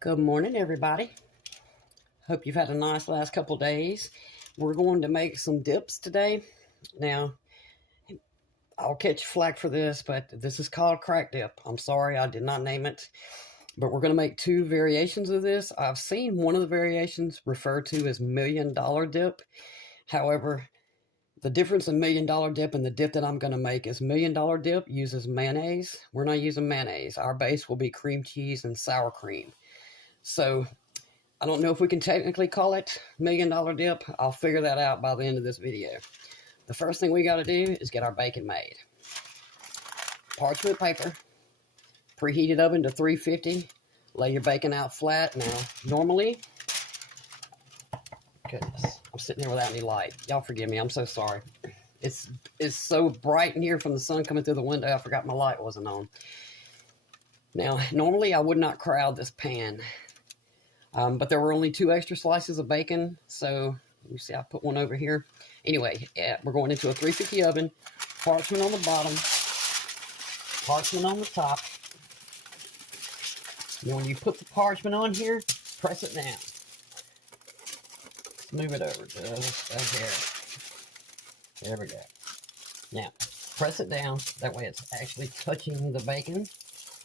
Good morning, everybody. Hope you've had a nice last couple days. We're going to make some dips today. Now, I'll catch flack for this, but this is called crack dip. I'm sorry, I did not name it. But we're going to make two variations of this. I've seen one of the variations referred to as $1,000,000 dip. However, the difference in $1,000,000 dip and the dip that I'm going to make is $1,000,000 dip uses mayonnaise. We're not using mayonnaise. Our base will be cream cheese and sour cream. So I don't know if we can technically call it $1,000,000 dip. I'll figure that out by the end of this video. The first thing we got to do is get our bacon made. Parchment paper, preheated oven to 350. Lay your bacon out flat. Now, normally, goodness, I'm sitting here without any light. Y'all forgive me. I'm so sorry. It's so bright in here from the sun coming through the window. I forgot my light wasn't on. Now, normally I would not crowd this pan. But there were only 2 extra slices of bacon, so you see I put one over here. Anyway, we're going into a 350 oven, parchment on the bottom, parchment on the top. When you put the parchment on here, press it down. Move it over just a hair. There we go. Now, press it down. That way it's actually touching the bacon.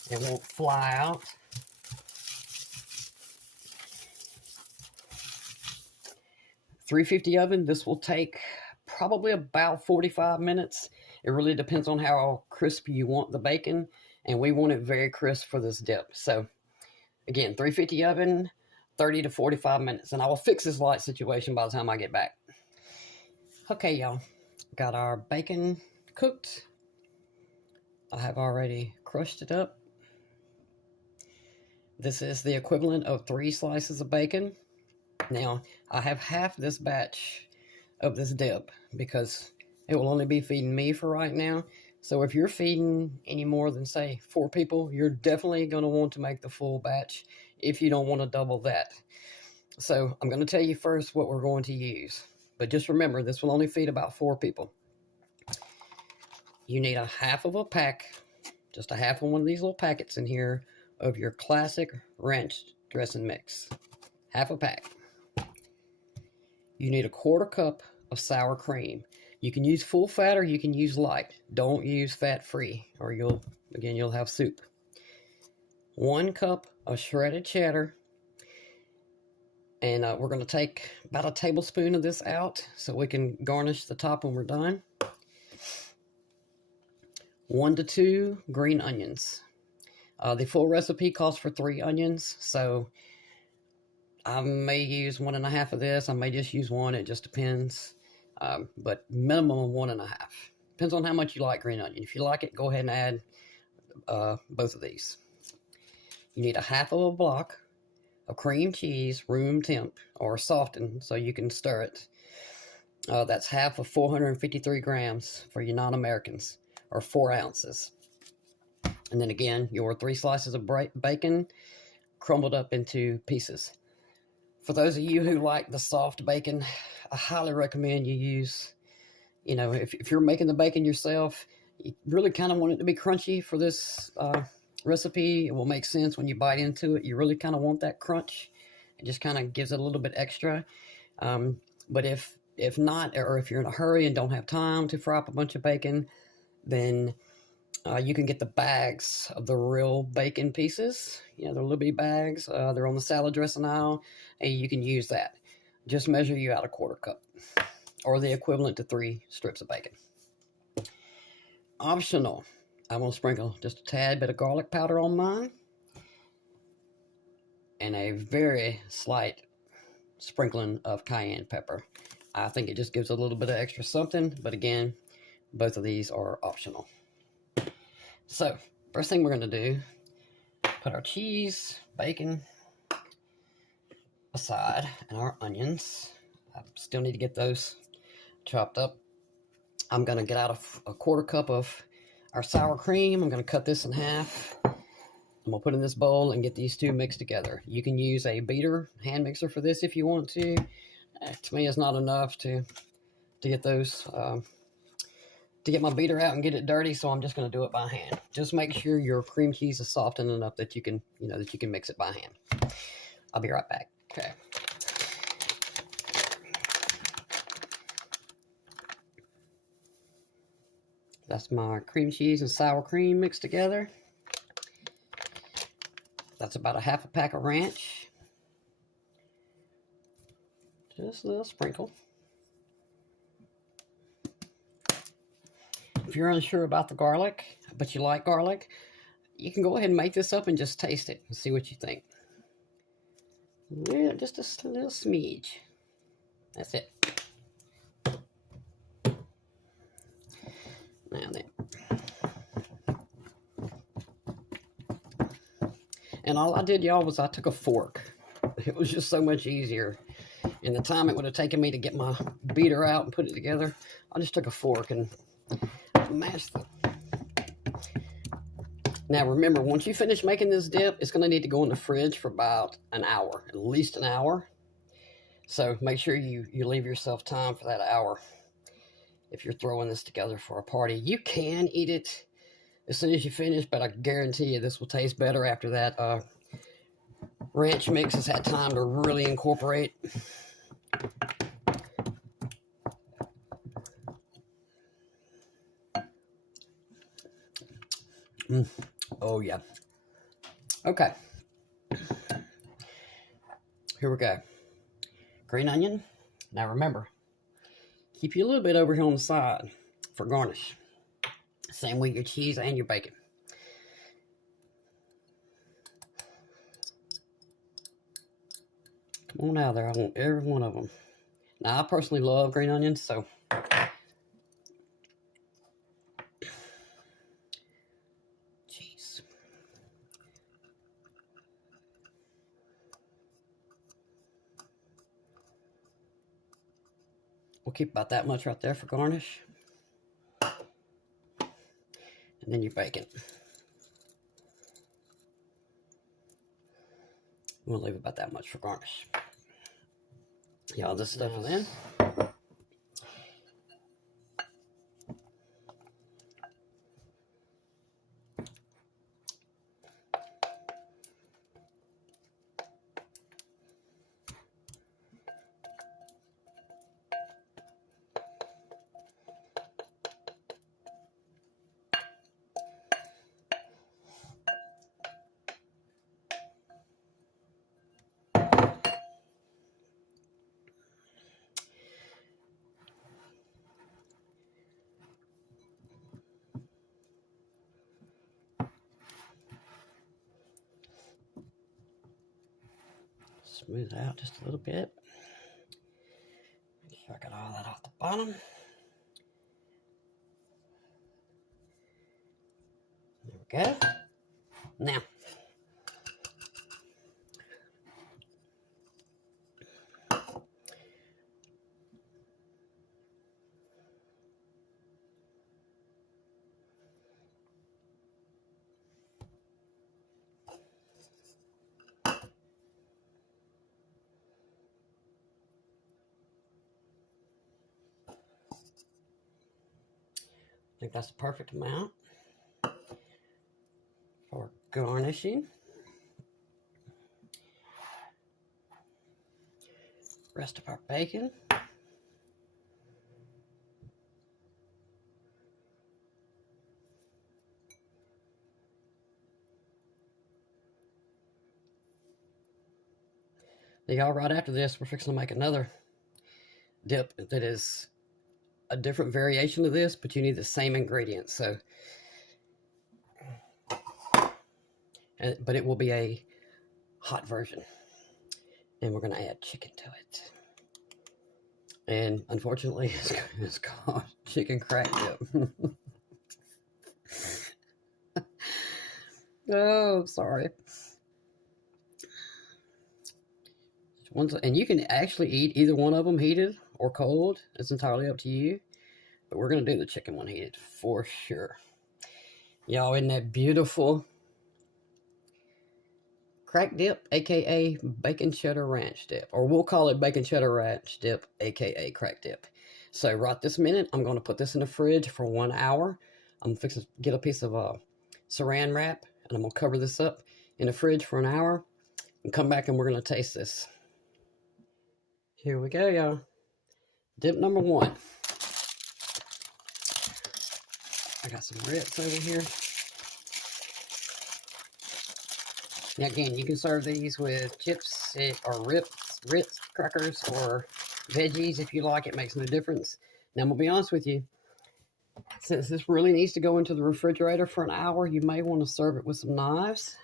It won't fly out. .350 oven, this will take probably about 45 minutes. It really depends on how crispy you want the bacon, and we want it very crisp for this dip. So, again, 350 oven, 30 to 45 minutes, and I will fix this light situation by the time I get back. Okay, y'all, got our bacon cooked. I have already crushed it up. This is the equivalent of 3 slices of bacon. Now, I have half this batch of this dip because it will only be feeding me for right now. So if you're feeding any more than, say, 4 people, you're definitely going to want to make the full batch if you don't want to double that. So I'm going to tell you first what we're going to use. But just remember, this will only feed about 4 people. You need a half of a pack, just a half of one of these little packets in here of your classic ranch dressing mix. Half a pack. You need a 1/4 cup of sour cream. You can use full fat or you can use light. Don't use fat-free or you'll have soup. 1 cup of shredded cheddar. And we're going to take about a tablespoon of this out so we can garnish the top when we're done. 1 to 2 green onions. The full recipe calls for 3 onions, so I may use 1.5 of this. I may just use 1. It just depends. But minimum of 1.5. Depends on how much you like green onion. If you like it, go ahead and add both of these. You need a half of a block of cream cheese, room temp, or softened, so you can stir it. That's half of 453 grams for you non-Americans, or 4 ounces. And then again, your 3 slices of bacon crumbled up into pieces. For those of you who like the soft bacon, I highly recommend you use, if you're making the bacon yourself, you really kind of want it to be crunchy for this recipe. It will make sense when you bite into it. You really kind of want that crunch. It just kind of gives it a little bit extra. But if not, or if you're in a hurry and don't have time to fry up a bunch of bacon, then you can get the bags of the real bacon pieces. The little bitty bags. They're on the salad dressing aisle, and you can use that. Just measure you out a 1/4 cup, or the equivalent to 3 strips of bacon. Optional. I'm going to sprinkle just a tad bit of garlic powder on mine, and a very slight sprinkling of cayenne pepper. I think it just gives a little bit of extra something, but again, both of these are optional. So, first thing we're going to do, put our cheese, bacon aside, and our onions. I still need to get those chopped up. I'm going to get out a 1/4 cup of our sour cream. I'm going to cut this in half. I'm going to put in this bowl and get these two mixed together. You can use a beater, hand mixer for this if you want to. To me, it's not enough to get those to get my beater out and get it dirty, so I'm just going to do it by hand. Just make sure your cream cheese is softened enough that you can, that you can mix it by hand. I'll be right back. Okay. That's my cream cheese and sour cream mixed together. That's about a half a pack of ranch. Just a little sprinkle. If you're unsure about the garlic, but you like garlic, you can go ahead and make this up and just taste it and see what you think. Yeah, just a little smidge. That's it. Now then. And all I did, y'all, was I took a fork. It was just so much easier. And the time it would have taken me to get my beater out and put it together, I just took a fork and mashed it. Now remember, once you finish making this dip, it's going to need to go in the fridge for about an hour, at least an hour. So make sure you leave yourself time for that hour if you're throwing this together for a party. You can eat it as soon as you finish, but I guarantee you this will taste better after that ranch mix has had time to really incorporate. Oh yeah. Okay. Here we go. Green onion. Now remember, keep you a little bit over here on the side for garnish. Same with your cheese and your bacon. Come on out there. I want every one of them. Now, I personally love green onions, so cheese. We'll keep about that much right there for garnish. And then your bacon. We'll leave about that much for garnish. Y'all, this stuff is in. Smooth it out just a little bit. Make sure I got all that off the bottom. There we go. Now, I think that's the perfect amount for garnishing. Rest of our bacon. Now, y'all, right after this, we're fixing to make another dip that is a different variation of this, but you need the same ingredients. So, but it will be a hot version, and we're going to add chicken to it. And unfortunately, it's called chicken crack dip. Oh, sorry. And you can actually eat either one of them heated or cold. It's entirely up to you. But we're going to do the chicken one heated for sure. Y'all, isn't that beautiful? Crack dip, a.k.a. bacon cheddar ranch dip. Or we'll call it bacon cheddar ranch dip, a.k.a. crack dip. So right this minute, I'm going to put this in the fridge for 1 hour. I'm fixing to get a piece of saran wrap, and I'm going to cover this up in the fridge for an hour and come back and we're going to taste this. Here we go, y'all. Dip number 1. I got some Ritz over here. Now again, you can serve these with chips or Ritz crackers or veggies if you like. It makes no difference. Now I'm going to be honest with you. Since this really needs to go into the refrigerator for an hour, you may want to serve it with some knives.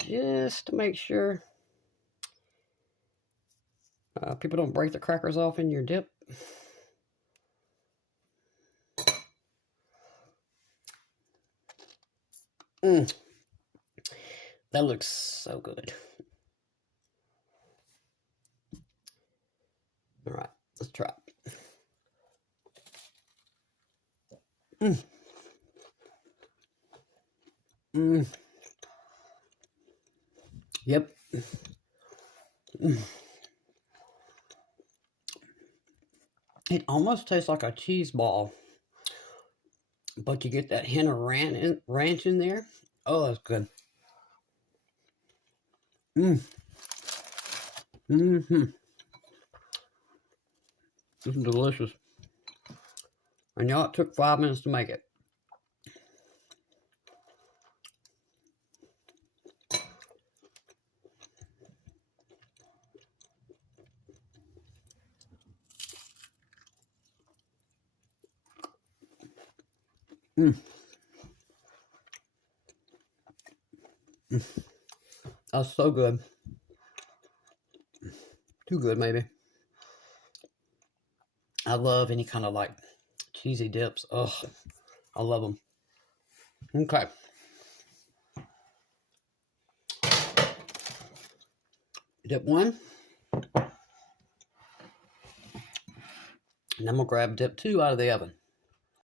Just to make sure people don't break the crackers off in your dip. That looks so good. All right, let's try it. Yep. It almost tastes like a cheese ball, but you get that hint of ranch in there. Oh, that's good. This is delicious. And y'all, it took 5 minutes to make it. That's so good. Too good, maybe. I love any kind of like cheesy dips. Oh, I love them. Okay. Dip 1. And then we'll grab dip 2 out of the oven.